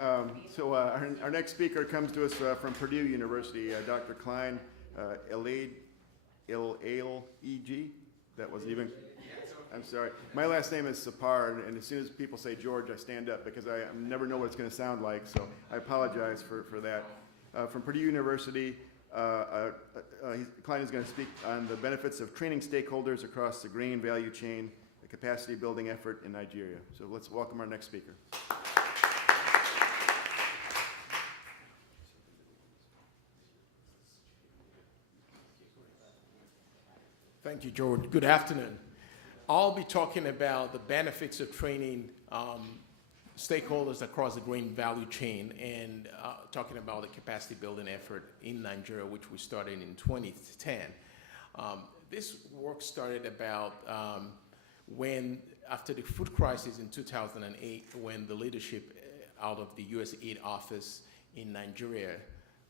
Our next speaker comes to us from Purdue University, Dr. Klein, Ilelji. That was even. I'm sorry. My last name is Sapar, and as soon as people say George, I stand up because I never know what it's going to sound like. So I apologize for that. From Purdue University, Klein is going to speak on the benefits of training stakeholders across the grain value chain, the capacity building effort in Nigeria. So let's welcome our next speaker. Thank you, George. Good afternoon. I'll be talking about the benefits of training stakeholders across the grain value chain and talking about the capacity building effort in Nigeria, which we started in 2010. This work started about after the food crisis in 2008, when the leadership out of the USAID office in Nigeria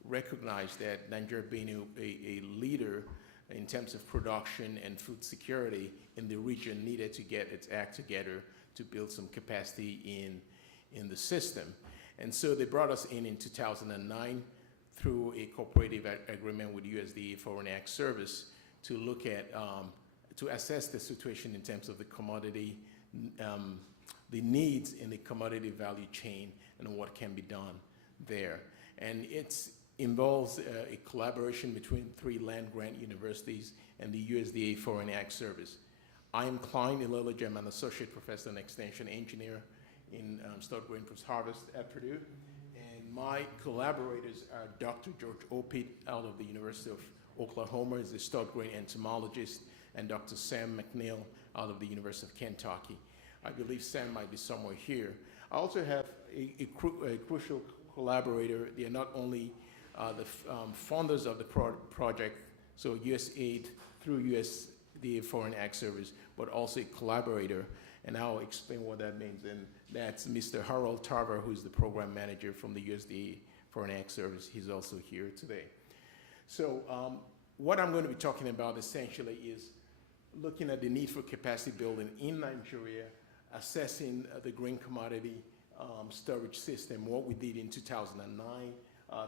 recognized that Nigeria being a leader in terms of production and food security in the region needed to get its act together to build some capacity in the system. And so they brought us in 2009 through a cooperative agreement with USDA Foreign Ag Service to look at, to assess the situation in terms of the commodity, the needs in the commodity value chain and what can be done there. And it's involves a collaboration between 3 land-grant universities and the USDA Foreign Ag Service. I am Klein, Ileleji. I'm an associate professor and extension engineer in stud grain Postharvest at Purdue. And my collaborators are Dr. George Opit out of the University of Oklahoma, is a stud grain entomologist, and Dr. Sam McNeil out of the University of Kentucky. I believe Sam might be somewhere here. I also have a crucial collaborator. They are not only the funders of the project, so USAID through USDA Foreign Ag Service, but also a collaborator, and I'll explain what that means. And that's Mr. Harold Tarver, who's the program manager from the USDA Foreign Ag Service. He's also here today. So what I'm going to be talking about essentially is looking at the need for capacity building in Nigeria, assessing the grain commodity storage system, what we did in 2009,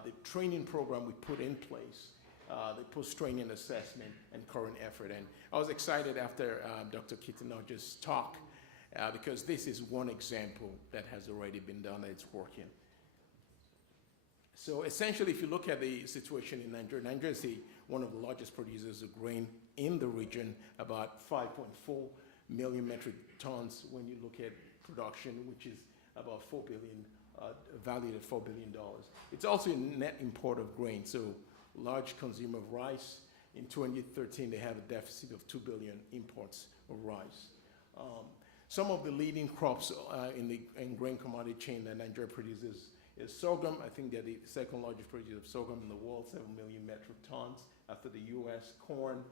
the training program we put in place, the post-training assessment and current effort. And I was excited after Dr. Kitinoja's talk because this is one example that has already been done, that it's working. So essentially, if you look at the situation in Nigeria, Nigeria is one of the largest producers of grain in the region, about 5.4 million metric tons when you look at production, which is about 4 billion, valued at $4 billion. It's also a net import of grain, so large consumer of rice. In 2013, they have a deficit of 2 billion imports of rice. Some of the leading crops in grain commodity chain that Nigeria produces is sorghum. I think they're the second largest producer of sorghum in the world, 7 million metric tons after the US, corn,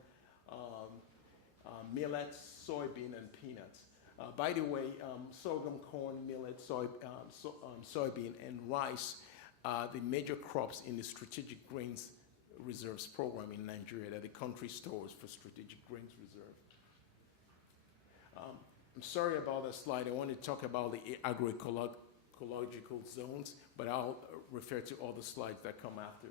millets, soybean, and peanuts. By the way, sorghum, corn, millet, soybean, and rice are the major crops in the Strategic Grains Reserves program in Nigeria that the country stores for Strategic Grains Reserve. I'm sorry about that slide. I want to talk about the agroecological zones, but I'll refer to all the slides that come after.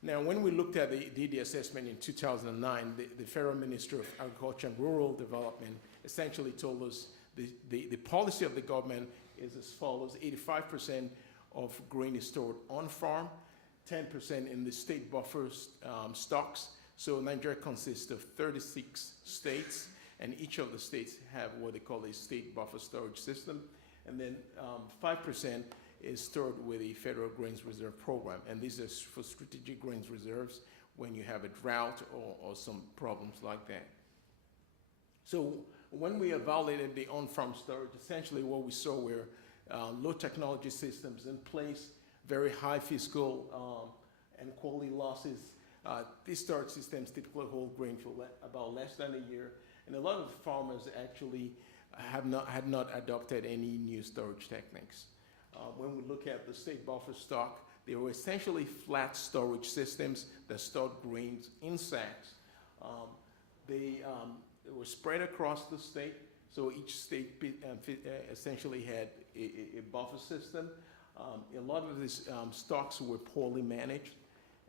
Now, when we looked at the assessment in 2009, the Federal Minister of Agriculture and Rural Development essentially told us the policy of the government is as follows: 85% of grain is stored on farm, 10% in the state buffer stocks. So Nigeria consists of 36 states, and each of the states have what they call a state buffer storage system. And then 5% is stored with the Federal Grains Reserve Program. And this is for strategic grains reserves when you have a drought or some problems like that. So when we evaluated the on-farm storage, essentially what we saw were low technology systems in place, very high fiscal and quality losses. These storage systems typically hold grain for about less than a year. And a lot of farmers actually had not adopted any new storage techniques. When we look at the state buffer stock, they were essentially flat storage systems that stored grains in sacks. They were spread across the state, so each state essentially had a buffer system. A lot of these stocks were poorly managed,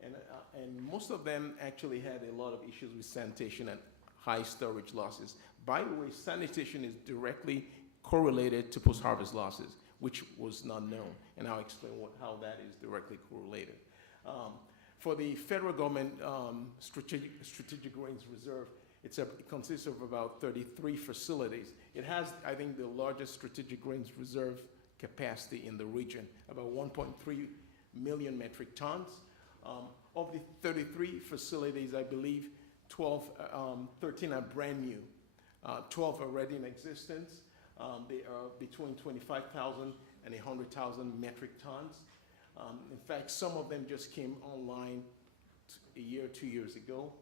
and most of them actually had a lot of issues with sanitation and high storage losses. By the way, sanitation is directly correlated to post-harvest losses, which was not known, and I'll explain how that is directly correlated. For the federal government strategic grains reserve, it consists of about 33 facilities. It has, I think, the largest strategic grains reserve capacity in the region, about 1.3 million metric tons. Of the 33 facilities, I believe 13 are brand new. 12 are already in existence. They are between 25,000 and 100,000 metric tons. In fact, some of them just came online a year or 2 years ago.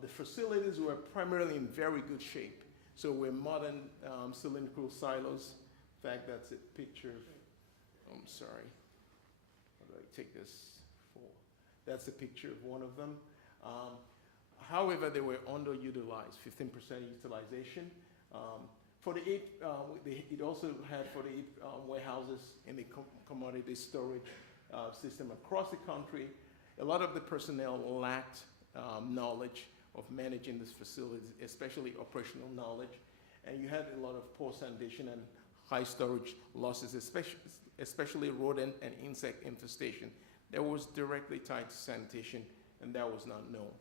The facilities were primarily in very good shape. So we're modern cylindrical silos. In fact, that's a picture. I'm sorry. How do I take this for? That's a picture of one of them. However, they were underutilized, 15% utilization. For the 8, it also had 48 warehouses in the commodity storage system across the country. A lot of the personnel lacked knowledge of managing these facilities, especially operational knowledge. And you had a lot of poor sanitation and high storage losses, especially rodent and insect infestation. That was directly tied to sanitation, and that was not known.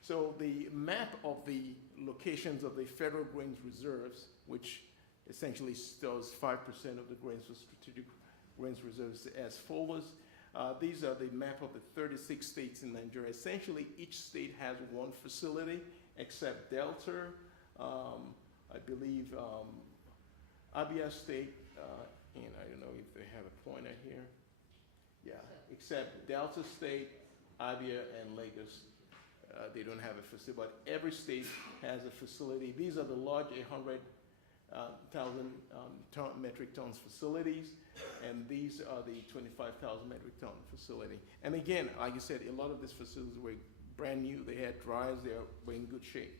So the map of the locations of the federal grains reserves, which essentially stores 5% of the grains for strategic grains reserves as follows. These are the map of the 36 states in Nigeria. Essentially, each state has one facility, except Delta, I believe Abia State, and I don't know if they have a pointer here. Yeah, except Delta State, Abia, and Lagos. They don't have a facility, but every state has a facility. These are the large 100,000 metric tons facilities, and these are the 25,000 metric ton facility. And again, like I said, a lot of these facilities were brand new. They had dryers. They were in good shape.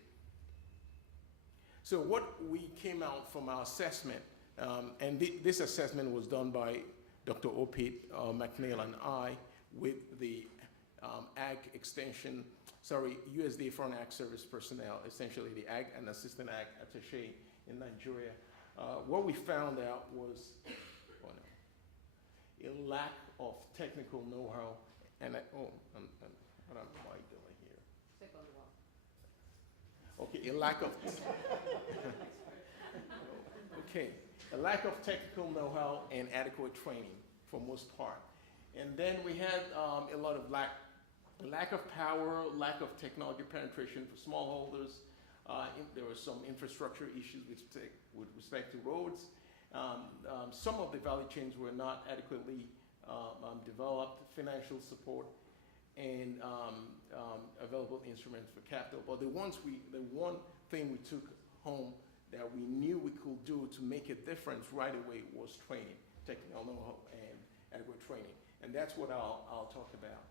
So what we came out from our assessment, and this assessment was done by Dr. Opit McNeil and I with the USDA Foreign Ag Service personnel, essentially the Ag and Assistant Ag Attaché in Nigeria. What we found out was a lack of technical know-how, and what am I doing here? Stick on the wall. Okay, a lack of technical know-how and adequate training for most part. And then we had a lot of lack of power, lack of technology penetration for smallholders. There were some infrastructure issues with respect to roads. Some of the value chains were not adequately developed, financial support, and available instruments for capital. But the one thing we took home that we knew we could do to make a difference right away was training, technical know-how and adequate training. And that's what I'll talk about.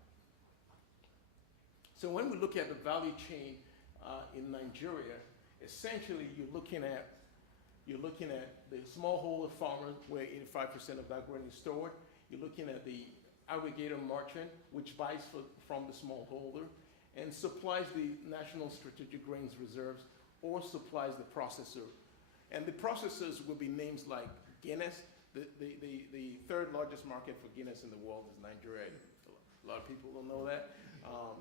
So when we look at the value chain in Nigeria, essentially you're looking at the smallholder farmer, where 85% of that grain is stored. You're looking at the aggregator merchant, which buys from the smallholder and supplies the national strategic grains reserves or supplies the processor. And the processors will be names like Guinness. The third largest market for Guinness in the world is Nigeria. A lot of people don't know that.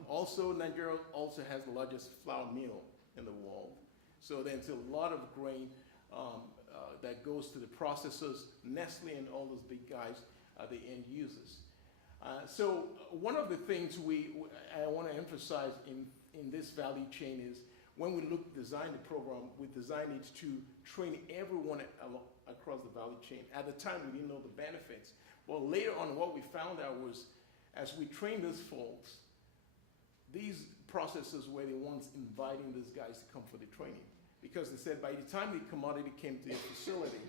Also, Nigeria also has the largest flour mill in the world. So there's a lot of grain that goes to the processors. Nestle and all those big guys are the end users. So one of the things I want to emphasize in this value chain is when we design the program, we designed it to train everyone across the value chain. At the time, we didn't know the benefits. But later on, what we found out was, as we trained these folks, these processors were the ones inviting these guys to come for the training. Because they said by the time the commodity came to the facility,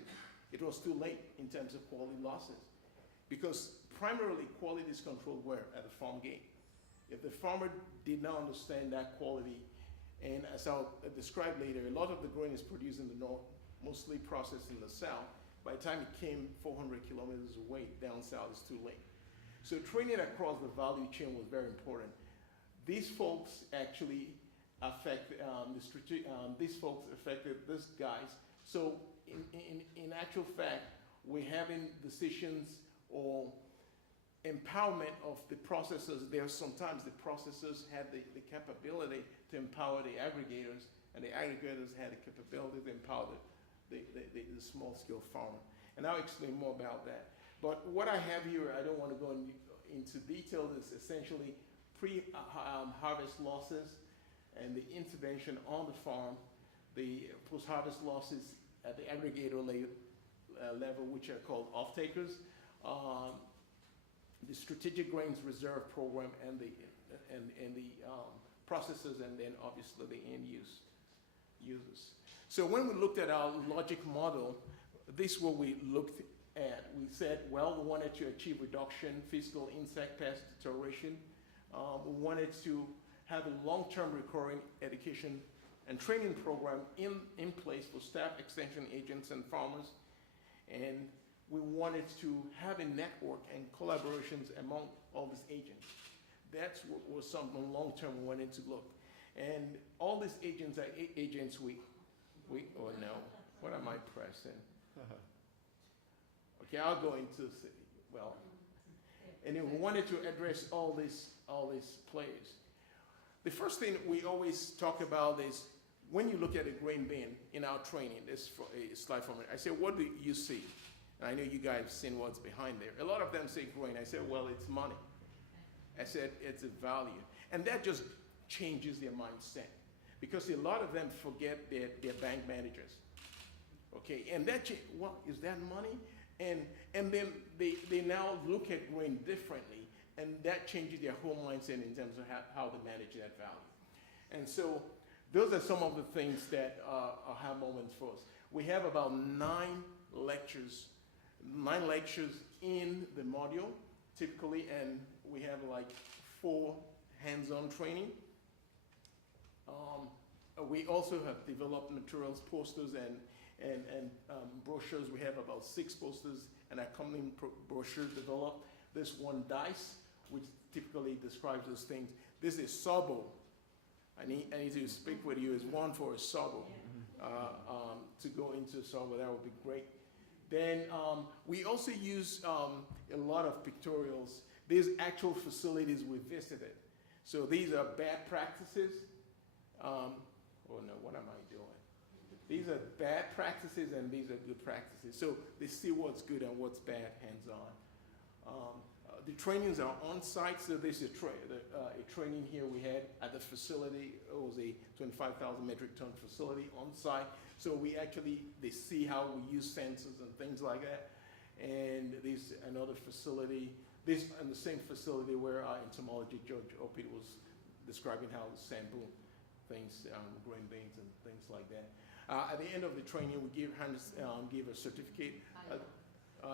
it was too late in terms of quality losses. Because primarily quality is controlled where? At the farm gate. If the farmer did not understand that quality, and as I'll describe later, a lot of the grain is produced in the north, mostly processed in the south. By the time it came 400 kilometers away, down south, it's too late. So training across the value chain was very important. These folks actually these folks affected these guys. So in actual fact, we're having decisions or empowerment of the processors. There sometimes the processors had the capability to empower the aggregators, and the aggregators had the capability to empower the small-scale farmer. And I'll explain more about that. But what I have here, I don't want to go into detail, is essentially pre-harvest losses and the intervention on the farm, the post-harvest losses at the aggregator level, which are called off-takers, the strategic grains reserve program, and the processors, and then obviously the end users. So when we looked at our logic model, this is what we looked at. We said, well, we wanted to achieve reduction, physical insect pest deterioration. We wanted to have a long-term recurring education and training program in place for staff, extension agents, and farmers. And we wanted to have a network and collaborations among all these agents. That's what was something long-term we wanted to look. And all these agents are agents oh no, what am I pressing? Okay, I'll go into, well, and then we wanted to address all these players. The first thing we always talk about is when you look at a grain bin in our training, this slide from it, I say, what do you see? And I know you guys have seen what's behind there. A lot of them say grain. I said, well, it's money. I said, it's a value. And that just changes their mindset, because a lot of them forget their bank managers. Okay, and that, well, is that money? And then they now look at grain differently, and that changes their whole mindset in terms of how they manage that value. And so those are some of the things that are aha moments for us. We have about 9 lectures in the module, typically, and we have like 4 hands-on training. We also have developed materials, posters, and brochures. We have about 6 posters and accompanying brochures developed. This one dice, which typically describes those things. This is sawbo. I need to speak with you. It's one for a sawbo. To go into sawbo, that would be great. Then we also use a lot of pictorials. These actual facilities we visited. So these are bad practices. Oh no, what am I doing? These are bad practices and these are good practices. So they see what's good and what's bad hands-on. The trainings are on-site, so this is a training here we had at the facility. It was a 25,000 metric ton facility on-site. So they see how we use sensors and things like that. And this another facility, this and the same facility where our entomologist George Opie was describing how to sample things, grain beans and things like that. At the end of the training, we give a certificate.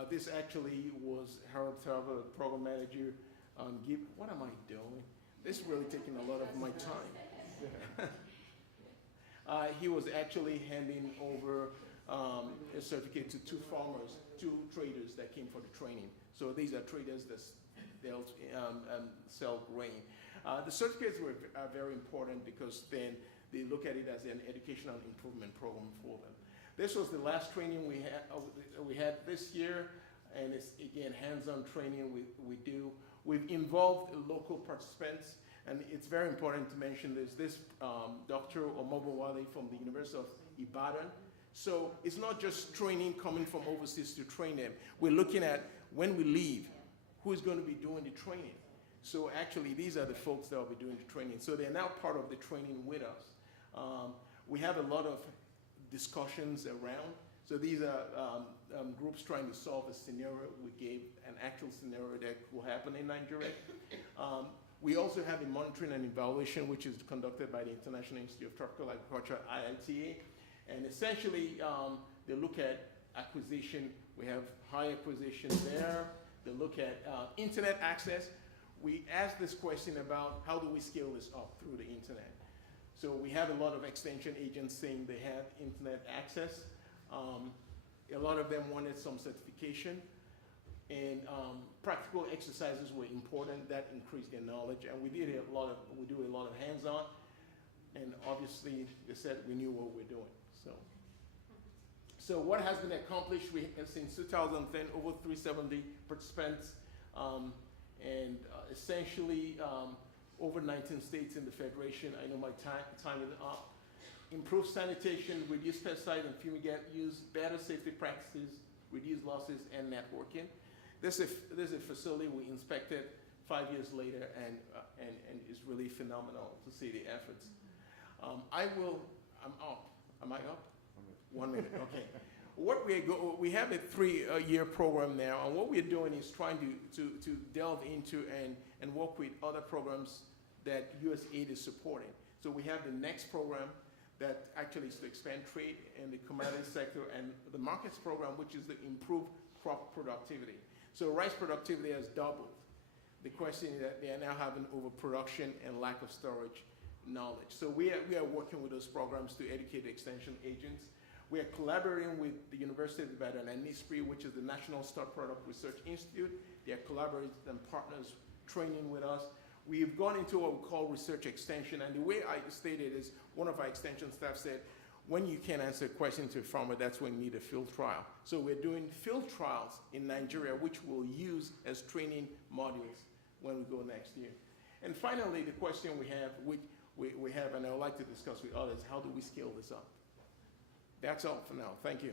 This actually was Harold Tarver, program manager. What am I doing? This is really taking a lot of my time. He was actually handing over a certificate to 2 farmers, 2 traders that came for the training. So these are traders that sell grain. The certificates are very important because then they look at it as an educational improvement program for them. This was the last training we had this year, and it's again hands-on training we do. We've involved local participants, and it's very important to mention there's this Dr. Omobowale from the University of Ibadan. So it's not just training coming from overseas to train them. We're looking at when we leave, who's going to be doing the training. So actually, these are the folks that will be doing the training. So they're now part of the training with us. We have a lot of discussions around. So these are groups trying to solve a scenario. We gave an actual scenario that will happen in Nigeria. We also have a monitoring and evaluation, which is conducted by the International Institute of Tropical Agriculture, IITA. And essentially, they look at acquisition. We have high acquisition there. They look at internet access. We ask this question about how do we scale this up through the internet. So we have a lot of extension agents saying they have internet access. A lot of them wanted some certification, and practical exercises were important. That increased their knowledge, and we do a lot of hands-on, and obviously they said we knew what we're doing. So what has been accomplished? We since 2010, over 370 participants, and essentially over 19 states in the Federation. I know my time is up. Improve sanitation, reduce pesticide and fumigant use, better safety practices, reduce losses, and networking. This is a facility we inspected 5 years later, and it's really phenomenal to see the efforts. I'm up. Am I up? 1 minute, okay. We have a 3-year program now, and what we're doing is trying to delve into and work with other programs that USAID is supporting. So we have the next program that actually is to expand trade in the commodity sector, and the markets program, which is to improve crop productivity. So rice productivity has doubled. The question is that they are now having overproduction and lack of storage knowledge. So we are working with those programs to educate the extension agents. We are collaborating with the University of Ibadan and NISPRI, which is the National Stock Product Research Institute. They are collaborators and partners training with us. We've gone into what we call research extension, and the way I stated is one of our extension staff said, when you can't answer a question to a farmer, that's when you need a field trial. So we're doing field trials in Nigeria, which we'll use as training modules when we go next year. And finally, the question we have, which we have, and I would like to discuss with others, how do we scale this up? That's all for now. Thank you.